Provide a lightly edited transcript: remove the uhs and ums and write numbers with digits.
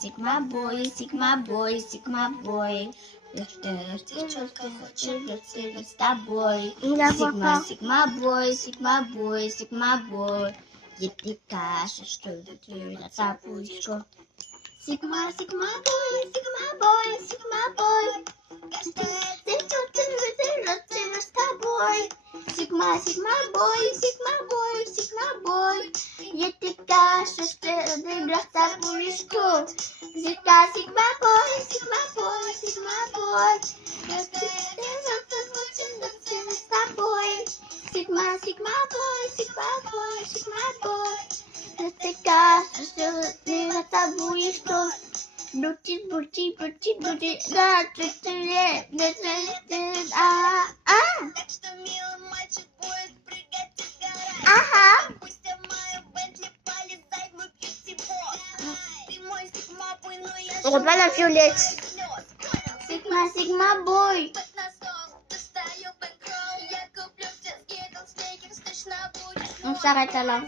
Sigma boy, Sigma boy, Sigma boy. Девчонка хочет с тобой. Sigma, Sigma boy, Sigma boy, Sigma boy. Ей прикажешь, что ты на табличку. Sigma, Sigma boy, Sigma boy, Sigma boy. Девчонка хочет с тобой. Sigma, Sigma boy, Sigma boy, Sigma boy. Ей прикажешь, что ты на табличку. Sigma, Sigma boy, Sigma boy, Sigma boy. Sigma, Sigma boy, Sigma boy, Sigma boy. Ты кажешь, что ты на табличку. Бути, бути, бути, бути, да, ты, Так что милый мальчик будет прыгать и горать. ага. Пусть в мою Бентли полезай в мой пятибок. Ты мой Sigma boy, но я Вот она Фиолет. слез. Sigma, Sigma boy. Под носком достаю бэнкролл. Я куплю все скитлс, стикерс, точно будешь. Ну, старая тала.